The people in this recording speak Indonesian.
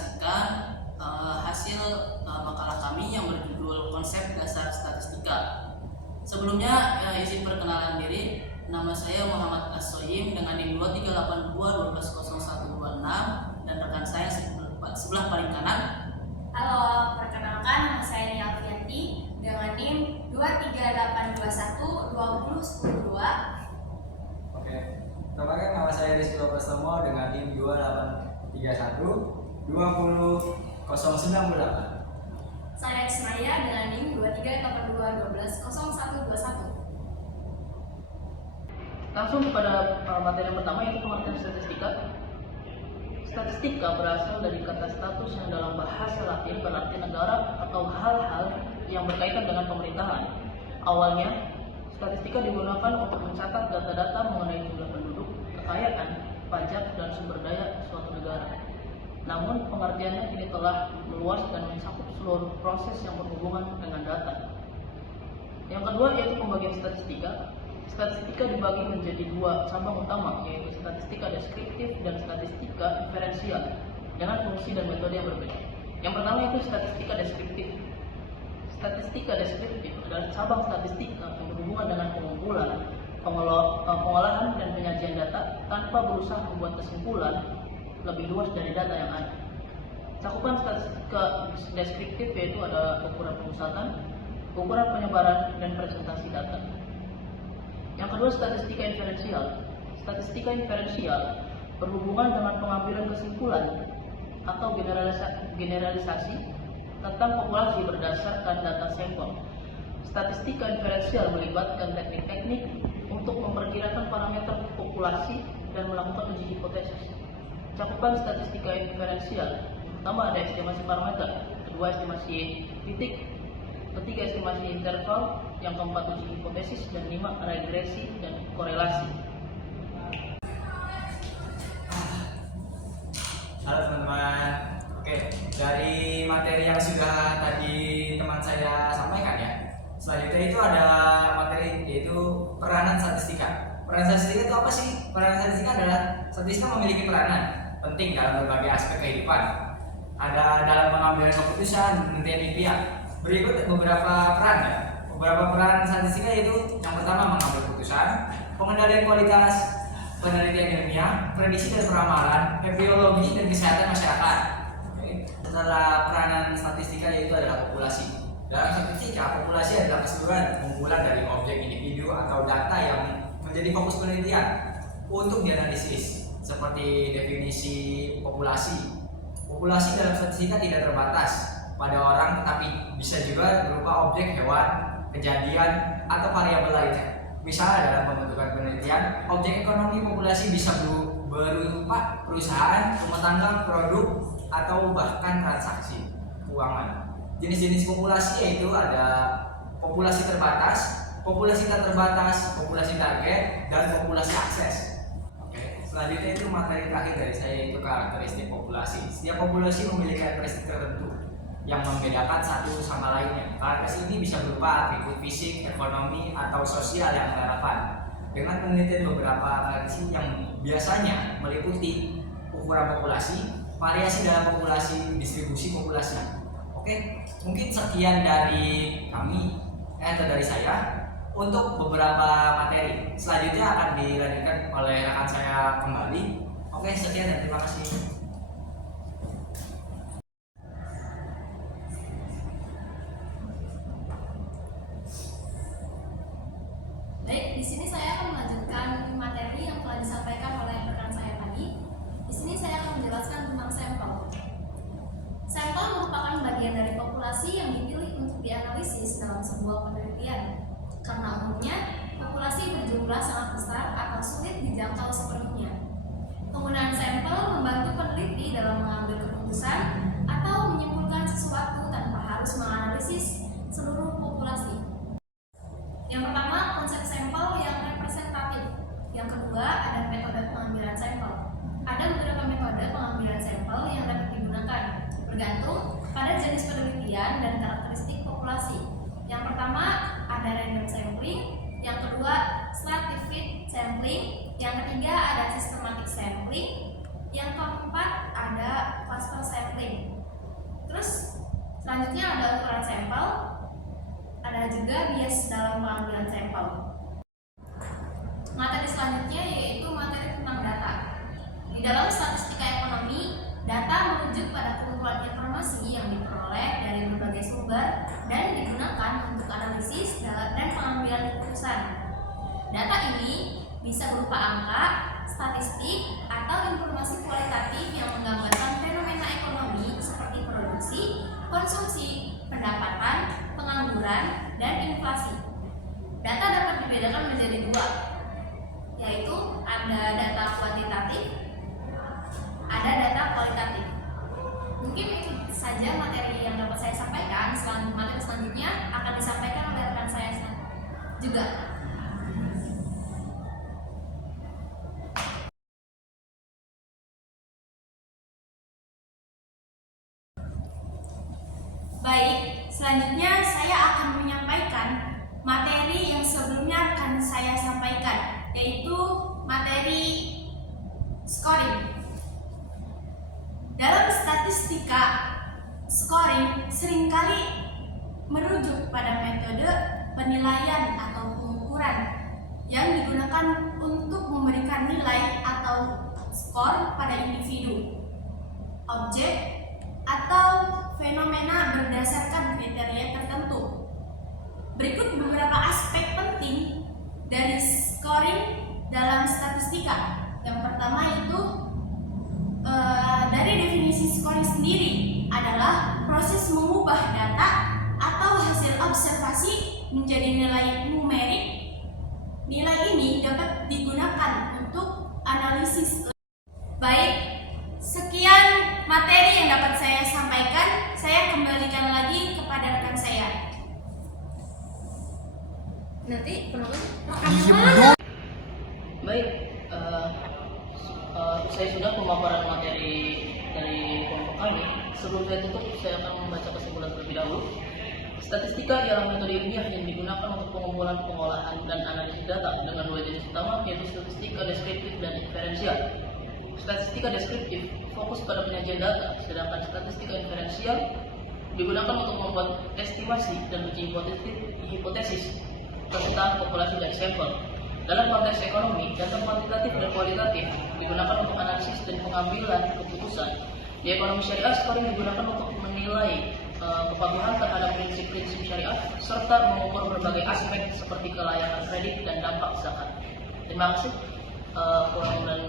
mempresentasikan hasil makalah kami yang berjudul Konsep Dasar Statistika. Sebelumnya izin perkenalan diri, nama saya Muhammad As-Soyim dengan NIM 2382120126 dan rekan saya sebelah paling kanan. Halo, perkenalkan nama saya Nia Alfianti dengan NIM 23821201002. Oke, perkenalkan nama saya Rizky Lopestomo dengan NIM 2831200908. Saya Ismaya dengan NIM 2382120121. Langsung kepada materi yang pertama, yaitu pengertian statistika. Statistika berasal dari kata status yang dalam bahasa Latin berarti negara atau hal-hal yang berkaitan dengan pemerintahan. Awalnya, statistika digunakan untuk mencatat data-data mengenai jumlah penduduk, kekayaan, pajak, dan sumber daya suatu negara. Namun, pengertiannya kini telah meluas dan mencakup seluruh proses yang berhubungan dengan data. Yang kedua yaitu pembagian statistika. Statistika dibagi menjadi dua cabang utama, yaitu statistika deskriptif dan statistika inferensial dengan fungsi dan metode yang berbeda. Yang pertama itu statistika deskriptif. Statistika deskriptif adalah cabang statistika yang berhubungan dengan pengumpulan, pengolahan dan penyajian data tanpa berusaha membuat kesimpulan lebih luas dari data yang ada. Cakupan statistika deskriptif yaitu ada ukuran pemusatan, ukuran penyebaran, dan presentasi data. Yang kedua, statistika inferensial. Statistika inferensial berhubungan dengan pengambilan kesimpulan atau generalisasi tentang populasi berdasarkan data sampel. Statistika inferensial melibatkan teknik-teknik untuk memperkirakan parameter populasi dan melakukan uji hipotesis. Cakupan statistika inferensial pertama ada estimasi parameter, kedua estimasi titik, ketiga estimasi interval, yang keempat uji hipotesis, dan lima regresi dan korelasi. Halo teman-teman. Oke, dari materi yang sudah tadi teman saya sampaikan ya, selanjutnya itu ada materi yaitu peranan statistika. Peranan statistika itu apa sih? Peranan statistika adalah statistika memiliki peranan penting dalam berbagai aspek kehidupan. Ada dalam pengambilan keputusan, penelitian ilmiah. Berikut beberapa peran ya. Beberapa peran statistika yaitu yang pertama mengambil keputusan, pengendalian kualitas, penelitian ilmiah, prediksi dan peramalan, epidemiologi dan kesehatan masyarakat. Oke. Setelah peranan statistika yaitu adalah populasi. Dalam statistika, populasi adalah keseluruhan kumpulan dari objek individu atau data yang menjadi fokus penelitian untuk dianalisis. Seperti definisi populasi. Populasi dalam statistika tidak terbatas pada orang, tetapi bisa juga berupa objek, hewan, kejadian, atau variabel lainnya. Misalnya dalam pembentukan penelitian, objek ekonomi populasi bisa berupa perusahaan, rumah tangga, produk, atau bahkan transaksi keuangan. Jenis-jenis populasi yaitu ada populasi terbatas, populasi tak terbatas, populasi target, dan populasi akses. Selanjutnya itu materi terakhir dari saya yaitu karakteristik populasi. Setiap populasi memiliki karakteristik tertentu yang membedakan satu sama lainnya. Karakteristik ini bisa berupa atribut fisik, ekonomi, atau sosial yang relevan. Dengan penelitian beberapa karakteristik yang biasanya meliputi ukuran populasi, variasi dalam populasi, distribusi populasi. Oke, mungkin sekian dari kami atau dari saya untuk beberapa materi. Selanjutnya akan dilanjutkan oleh rekan saya kembali. Oke, sekian dan terima kasih. Baik, di sini saya akan melanjutkan materi yang telah disampaikan oleh rekan saya tadi. Di sini saya akan menjelaskan tentang sampel. Sampel merupakan bagian dari populasi yang dipilih untuk dianalisis dalam sebuah penelitian. Karena umumnya, populasi berjumlah sangat besar atau sulit dijangkau sepenuhnya. Penggunaan sampel membantu peneliti dalam mengambil keputusan atau menyimpulkan sesuatu tanpa harus menganalisis seluruh populasi. Yang pertama, konsep sampel yang representatif. Yang kedua, ada metode pengambilan sampel. Ada beberapa metode pengambilan sampel yang dapat digunakan, bergantung pada jenis penelitian dan karakteristik populasi. Yang pertama, ada random sampling. Yang kedua, stratified sampling. Yang ketiga, ada systematic sampling. Yang keempat, ada cluster sampling. pengumpulan sampel, ada juga bias dalam pengambilan sampel. Materi selanjutnya yaitu materi tentang data. Di dalam statistika ekonomi, data merujuk pada kumpulan informasi yang diperoleh dari berbagai sumber dan digunakan untuk analisis dan pengambilan keputusan. Data ini bisa berupa angka, statistik, atau informasi kualitatif yang menggambarkan fenomena ekonomi seperti produksi, konsumsi, pendapatan, pengangguran, dan inflasi. Data dapat dibedakan menjadi dua, yaitu ada data kuantitatif, ada data kualitatif. Mungkin itu saja materi yang dapat saya sampaikan. Materi selanjutnya akan disampaikan oleh rekan saya juga. Baik, selanjutnya saya akan menyampaikan materi yang sebelumnya akan saya sampaikan, yaitu materi scoring. Dalam statistika, scoring seringkali merujuk pada metode penilaian atau pengukuran yang digunakan untuk memberikan nilai atau skor pada individu, objek, atau fenomena berdasarkan kriteria tertentu. Berikut beberapa aspek penting dari scoring dalam statistika. Yang pertama itu dari definisi scoring sendiri adalah proses mengubah data atau hasil observasi menjadi nilai numerik. Nilai ini dapat digunakan untuk analisis. Baik, sekian materi yang dapat saya sampaikan. Saya kembalikan lagi kepada rekan saya. Nanti penonton. Baik, saya sudah pemaparan materi dari kelompok kami. Sebelum saya tutup, saya akan membaca kesimpulan terlebih dahulu. Statistika ialah metode ilmiah yang digunakan untuk pengumpulan, pengolahan, dan analisis data dengan dua jenis utama, yaitu statistika deskriptif dan inferensial. Statistika deskriptif fokus pada penyajian data, sedangkan statistika inferensial digunakan untuk membuat estimasi dan uji hipotesis tentang populasi dari sampel. Dalam konteks ekonomi, data kuantitatif dan kualitatif digunakan untuk analisis dan pengambilan keputusan. Di ekonomi syariah, scoring digunakan untuk menilai kepatuhan terhadap prinsip-prinsip syariah serta mengukur berbagai aspek seperti kelayakan kredit dan dampak zakat. Terima kasih. Kurang dan